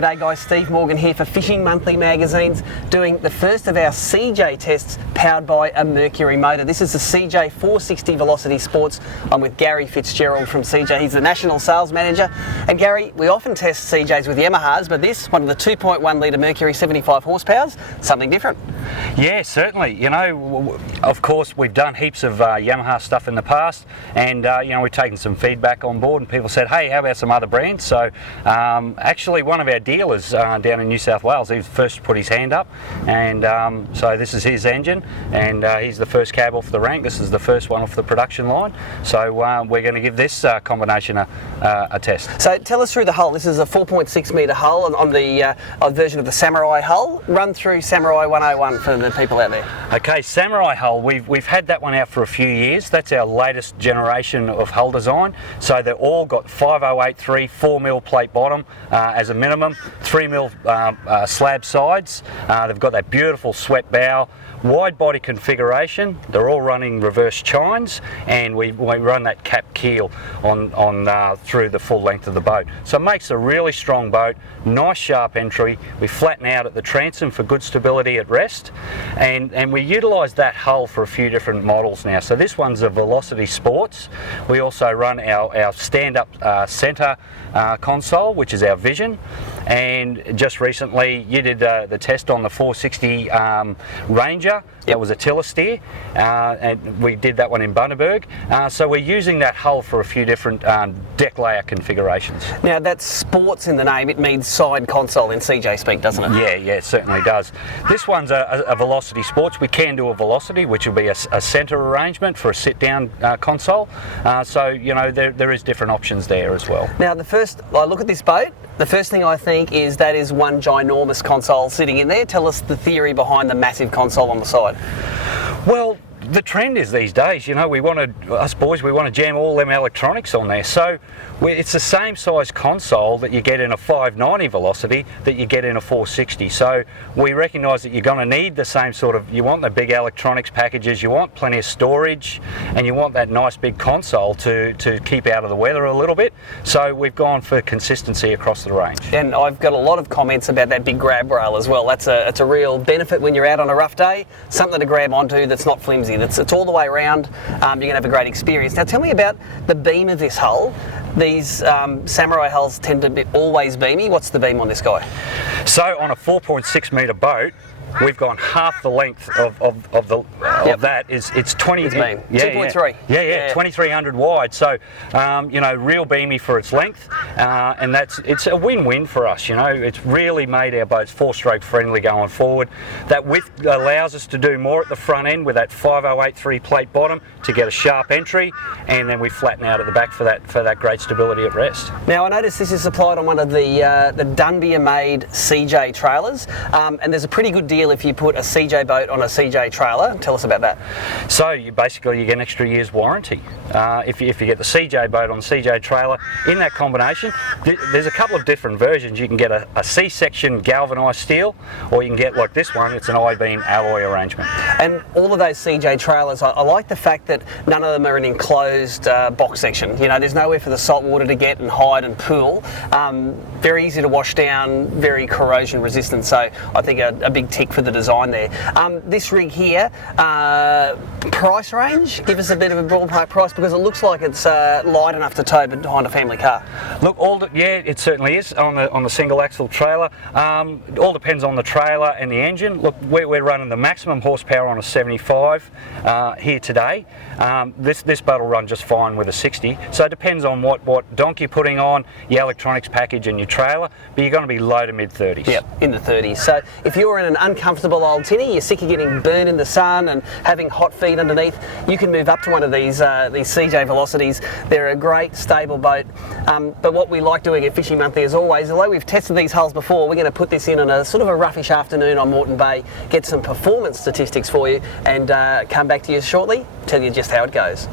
G'day guys, Steve Morgan here for Fishing Monthly Magazines, doing the first of our CJ tests powered by a Mercury motor. This is the CJ 460 Velocity Sports. I'm with Garry Fitzgerald from CJ. He's the National Sales Manager. And Garry, we often test CJs with Yamahas, but this, one of the 2.1 litre Mercury 75 horsepowers, something different. Yeah, certainly. You know, of course, we've done heaps of Yamaha stuff in the past, and you know, we've taken some feedback on board, and people said, hey, how about some other brands? So actually one of our dealers down in New South Wales, he was the first to put his hand up, and so this is his engine, and he's the first cab off the rank. This is the first one off the production line, so we're going to give this combination a test. So tell us through the hull. This is a 4.6 metre hull on the version of the Samurai hull. Run through Samurai 101 for the people out there. Okay, Samurai hull, we've had that one out for a few years. That's our latest generation of hull design. So they're all got 5083 4mm plate bottom as a minimum, 3mm slab sides. They've got that beautiful swept bow, wide body configuration. They're all running reverse chines, and we run that cap keel on through the full length of the boat. So it makes a really strong boat, nice sharp entry. We flatten out at the transom for good stability at rest, and we utilise that hull for a few different models now. So this one's a Velocity Sports. We also run our stand-up centre console, which is our Vision, and just recently you did the test on the 460 Ranger. That was a tiller steer, and we did that one in Bundaberg. So we're using that hull for a few different deck layer configurations. Now that's sports in the name. It means side console in CJ speak, doesn't it? Yeah, it certainly does. This one's a Velocity Sports. We can do a Velocity, which will be a centre arrangement for a sit-down console. So you know, there is different options there as well. Now the first I look at this boat, the first thing I think is that is one ginormous console sitting in there. Tell us the theory behind the massive console on the side. Well, the trend is these days, you know, us boys want to jam all them electronics on there. So it's the same size console that you get in a 590 Velocity that you get in a 460. So we recognise that you're going to need the same sort of, you want the big electronics packages, you want plenty of storage, and you want that nice big console to keep out of the weather a little bit. So we've gone for consistency across the range. And I've got a lot of comments about that big grab rail as well. It's a real benefit when you're out on a rough day, something to grab onto that's not flimsy. It's all the way around. You're going to have a great experience. Now tell me about the beam of this hull. These Samurai hulls tend to be always beamy. What's the beam on this guy? So on a 4.6 metre boat, we've gone half the length of that. It's 20. It's beam. 2.3. Yeah, 2300 wide. So you know, real beamy for its length, and it's a win-win for us. You know, it's really made our boats four-stroke friendly going forward. That width allows us to do more at the front end with that 5083 plate bottom to get a sharp entry, and then we flatten out at the back for that great stability at rest. Now I noticed this is supplied on one of the Dunbier-made CJ trailers, and there's a pretty good deal if you put a CJ boat on a CJ trailer. Tell us about that. So you get an extra year's warranty if you get the CJ boat on the CJ trailer. In that combination, there's a couple of different versions. You can get a C-section galvanised steel, or you can get, like this one, it's an I-beam alloy arrangement. And all of those CJ trailers, I like the fact that none of them are an enclosed box section. You know, there's nowhere for the salt water to get and hide and pool. Very easy to wash down, very corrosion resistant, so I think a big tick for the design there. This rig here, price range, give us a bit of a ballpark price, because it looks like it's light enough to tow behind a family car. Look, it certainly is on the single axle trailer. It all depends on the trailer and the engine. Look, we're running the maximum horsepower on a 75 here today. This boat will run just fine with a 60. So it depends on what donk you're putting on, your electronics package and your trailer, but you're going to be low to mid 30s. Yep, in the 30s. So if you're in an uncomfortable old tinny, you're sick of getting burned in the sun and having hot feet underneath, you can move up to one of these CJ Velocities. They're a great stable boat. But what we like doing at Fishing Monthly, as always, although we've tested these hulls before, we're going to put this in on a sort of a roughish afternoon on Moreton Bay, get some performance statistics for you, and come back to you shortly, tell you just how it goes.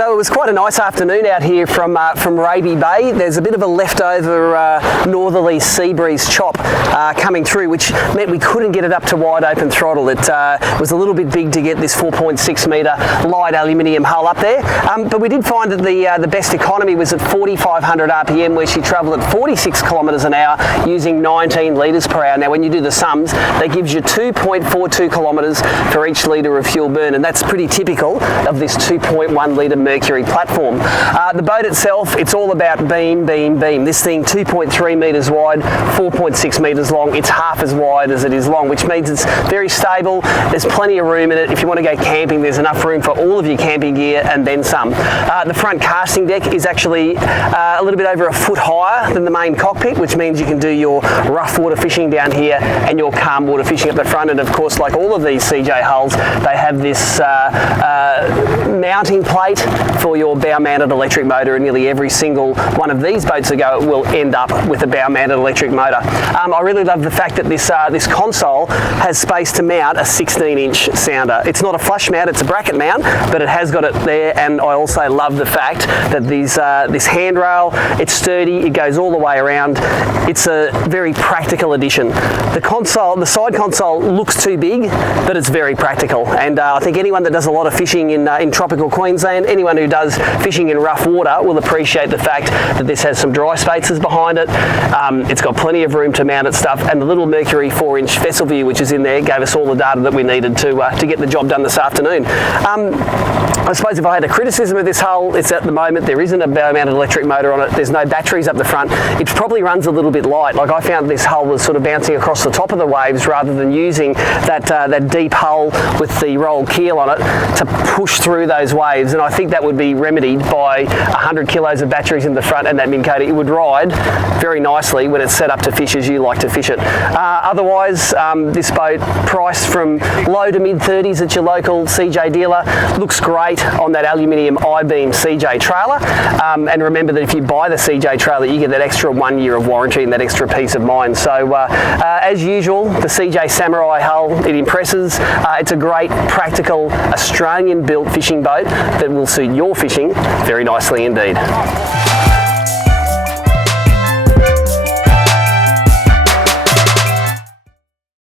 So it was quite a nice afternoon out here from Raby Bay. There's a bit of a leftover northerly sea breeze chop coming through, which meant we couldn't get it up to wide open throttle. It was a little bit big to get this 4.6 metre light aluminium hull up there, but we did find that the best economy was at 4,500 RPM, where she travelled at 46 kilometres an hour using 19 litres per hour. Now when you do the sums, that gives you 2.42 kilometres for each litre of fuel burn, and that's pretty typical of this 2.1 litre Mercury platform. The boat itself, it's all about beam, beam, beam. This thing 2.3 metres wide, 4.6 metres long. It's half as wide as it is long, which means it's very stable. There's plenty of room in it. If you want to go camping, there's enough room for all of your camping gear and then some. The front casting deck is actually a little bit over a foot higher than the main cockpit, which means you can do your rough water fishing down here and your calm water fishing at the front. And of course, like all of these CJ hulls, they have this mounting plate for your bow-mounted electric motor, and nearly every single one of these boats that go will end up with a bow-mounted electric motor. I really love the fact that this console has space to mount a 16-inch sounder. It's not a flush mount, it's a bracket mount, but it has got it there. And I also love the fact that this handrail, it's sturdy, it goes all the way around. It's a very practical addition. The side console looks too big, but it's very practical. And I think anyone that does a lot of fishing in tropical Queensland, anyone who does fishing in rough water will appreciate the fact that this has some dry spaces behind it. It's got plenty of room to mount its stuff, and the little Mercury 4-inch vessel view which is in there gave us all the data that we needed to get the job done this afternoon. I suppose if I had a criticism of this hull, it's at the moment there isn't a bow-mounted electric motor on it. There's no batteries up the front. It probably runs a little bit light. Like I found this hull was sort of bouncing across the top of the waves rather than using that deep hull with the rolled keel on it to push through those waves. And I think that would be remedied by 100 kilos of batteries in the front and that mid coater. It would ride very nicely when it's set up to fish as you like to fish it. Otherwise, this boat priced from low to mid 30s at your local CJ dealer looks great on that aluminium I-beam CJ trailer. And remember that if you buy the CJ trailer, you get that extra 1 year of warranty and that extra peace of mind. So as usual, the CJ Samurai hull, it impresses. It's a great, practical, Australian-built fishing boat that will suit your fishing very nicely indeed.